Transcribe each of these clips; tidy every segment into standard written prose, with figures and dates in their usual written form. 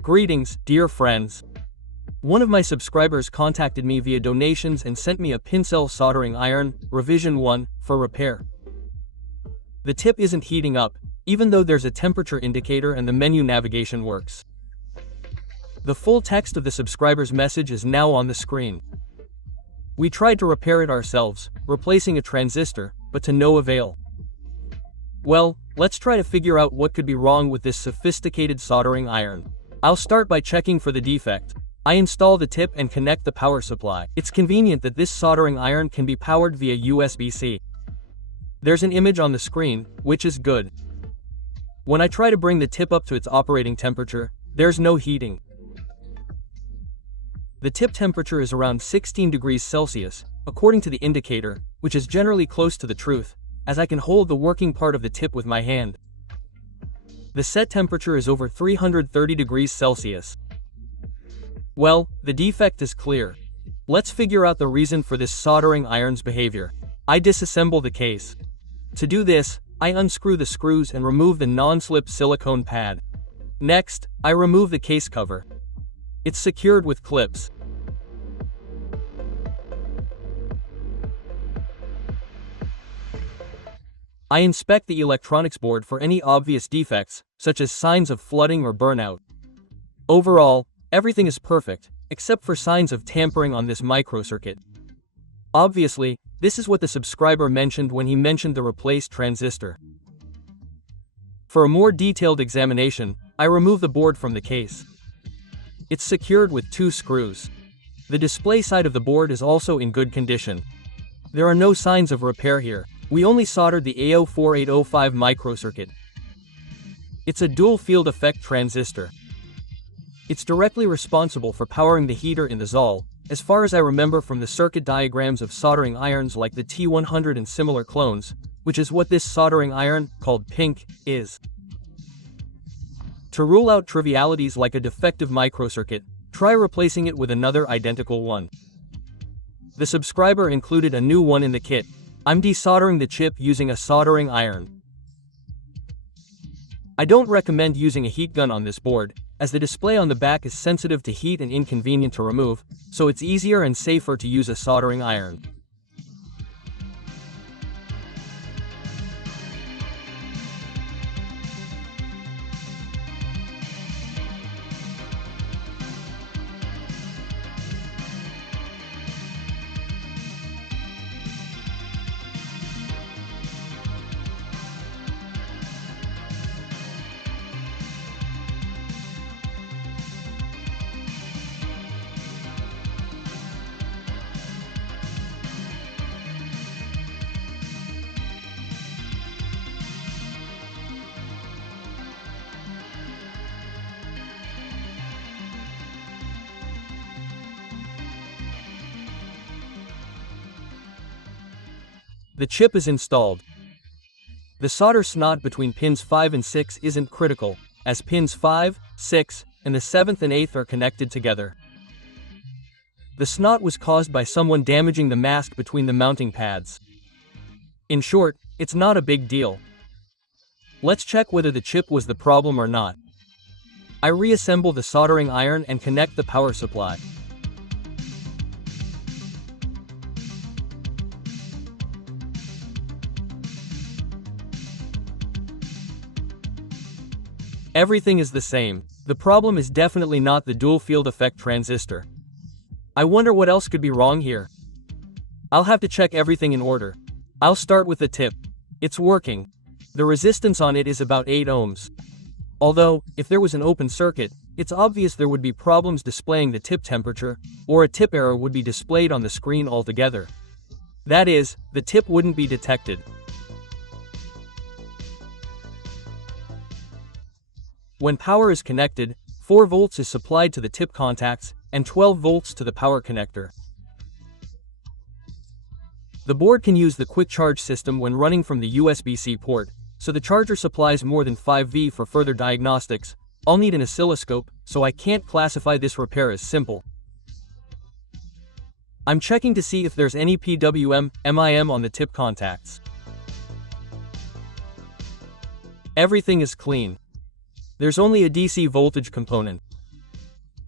Greetings, dear friends. One of my subscribers contacted me via donations and sent me a Pinecil soldering iron, revision 1, for repair. The tip isn't heating up, even though there's a temperature indicator and the menu navigation works. The full text of the subscriber's message is now on the screen. We tried to repair it ourselves, replacing a transistor, but to no avail. Well, let's try to figure out what could be wrong with this sophisticated soldering iron. I'll start by checking for the defect. I install the tip and connect the power supply. It's convenient that this soldering iron can be powered via USB-C. There's an image on the screen, which is good. When I try to bring the tip up to its operating temperature, there's no heating. The tip temperature is around 16 degrees Celsius, according to the indicator, which is generally close to the truth, as I can hold the working part of the tip with my hand. The set temperature is over 330 degrees Celsius. Well, the defect is clear. Let's figure out the reason for this soldering iron's behavior. I disassemble the case. To do this, I unscrew the screws and remove the non-slip silicone pad. Next, I remove the case cover. It's secured with clips. I inspect the electronics board for any obvious defects, such as signs of flooding or burnout. Overall, everything is perfect, except for signs of tampering on this microcircuit. Obviously, this is what the subscriber mentioned when he mentioned the replaced transistor. For a more detailed examination, I remove the board from the case. It's secured with 2 screws. The display side of the board is also in good condition. There are no signs of repair here. We only soldered the AO4805 microcircuit. It's a dual field effect transistor. It's directly responsible for powering the heater in the ZOL, as far as I remember from the circuit diagrams of soldering irons like the T100 and similar clones, which is what this soldering iron, called PINC, is. To rule out trivialities like a defective microcircuit, try replacing it with another identical one. The subscriber included a new one in the kit. I'm desoldering the chip using a soldering iron. I don't recommend using a heat gun on this board, as the display on the back is sensitive to heat and inconvenient to remove, so it's easier and safer to use a soldering iron. The chip is installed. The solder snot between pins 5 and 6 isn't critical, as pins 5, 6, and the 7th and 8th are connected together. The snot was caused by someone damaging the mask between the mounting pads. In short, it's not a big deal. Let's check whether the chip was the problem or not. I reassemble the soldering iron and connect the power supply. Everything is the same. The problem is definitely not the dual field effect transistor. I wonder what else could be wrong here. I'll have to check everything in order. I'll start with the tip. It's working. The resistance on it is about 8 ohms. Although, if there was an open circuit, it's obvious there would be problems displaying the tip temperature, or a tip error would be displayed on the screen altogether. That is, the tip wouldn't be detected. When power is connected, 4 volts is supplied to the tip contacts, and 12 volts to the power connector. The board can use the quick charge system when running from the USB-C port, so the charger supplies more than 5V for further diagnostics. I'll need an oscilloscope, so I can't classify this repair as simple. I'm checking to see if there's any PWM, MIM on the tip contacts. Everything is clean. There's only a DC voltage component.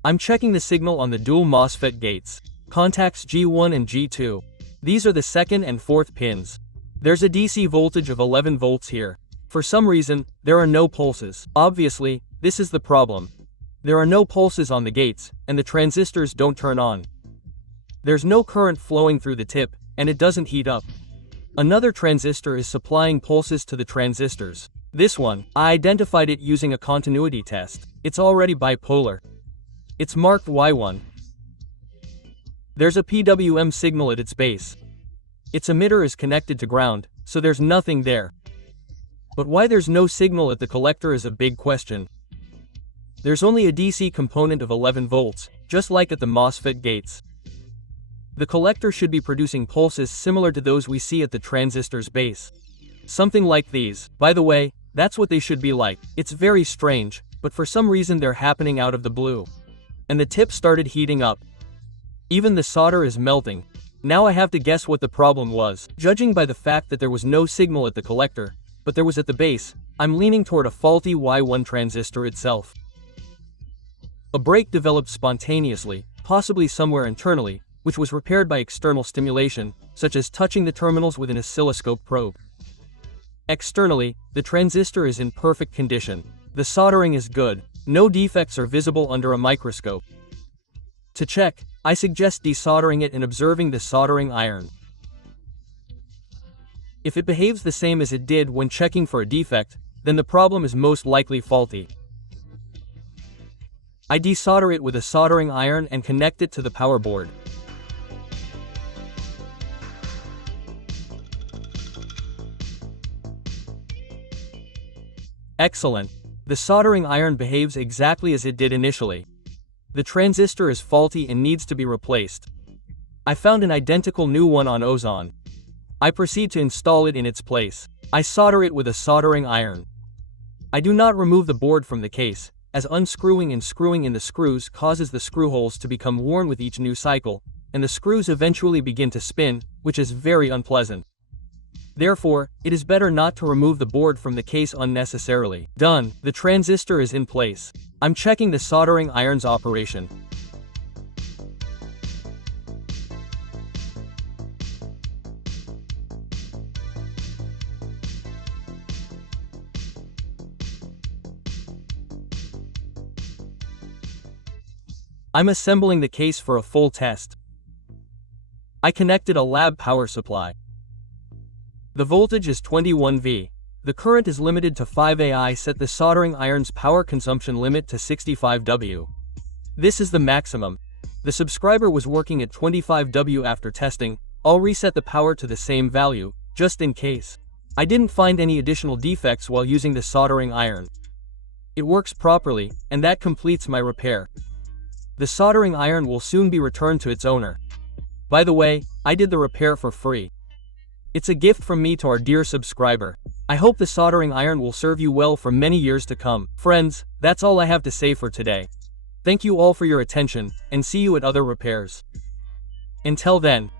I'm checking the signal on the dual MOSFET gates. Contacts G1 and G2. These are the second and fourth pins. There's a DC voltage of 11 volts here. For some reason, there are no pulses. Obviously, this is the problem. There are no pulses on the gates, and the transistors don't turn on. There's no current flowing through the tip, and it doesn't heat up. Another transistor is supplying pulses to the transistors. This one, I identified it using a continuity test. It's already bipolar. It's marked Y1. There's a PWM signal at its base. Its emitter is connected to ground, so there's nothing there. But why there's no signal at the collector is a big question. There's only a DC component of 11 volts, just like at the MOSFET gates. The collector should be producing pulses similar to those we see at the transistor's base. Something like these. By the way, that's what they should be like. It's very strange, but for some reason they're happening out of the blue. And the tip started heating up. Even the solder is melting. Now I have to guess what the problem was. Judging by the fact that there was no signal at the collector, but there was at the base, I'm leaning toward a faulty Y1 transistor itself. A break developed spontaneously, possibly somewhere internally, which was repaired by external stimulation, such as touching the terminals with an oscilloscope probe. Externally, the transistor is in perfect condition. The soldering is good. No defects are visible under a microscope. To check, I suggest desoldering it and observing the soldering iron. If it behaves the same as it did when checking for a defect, then the problem is most likely faulty. I desolder it with a soldering iron and connect it to the power board. Excellent. The soldering iron behaves exactly as it did initially. The transistor is faulty and needs to be replaced. I found an identical new one on Ozone. I proceed to install it in its place. I solder it with a soldering iron. I do not remove the board from the case, as unscrewing and screwing in the screws causes the screw holes to become worn with each new cycle, and the screws eventually begin to spin, which is very unpleasant. Therefore, it is better not to remove the board from the case unnecessarily. Done. The transistor is in place. I'm checking the soldering iron's operation. I'm assembling the case for a full test. I connected a lab power supply. The voltage is 21V. The current is limited to 5A. I set the soldering iron's power consumption limit to 65W. This is the maximum. The subscriber was working at 25W after testing. I'll reset the power to the same value, just in case. I didn't find any additional defects while using the soldering iron. It works properly, and that completes my repair. The soldering iron will soon be returned to its owner. By the way, I did the repair for free. It's a gift from me to our dear subscriber. I hope the soldering iron will serve you well for many years to come. Friends, that's all I have to say for today. Thank you all for your attention, and see you at other repairs. Until then.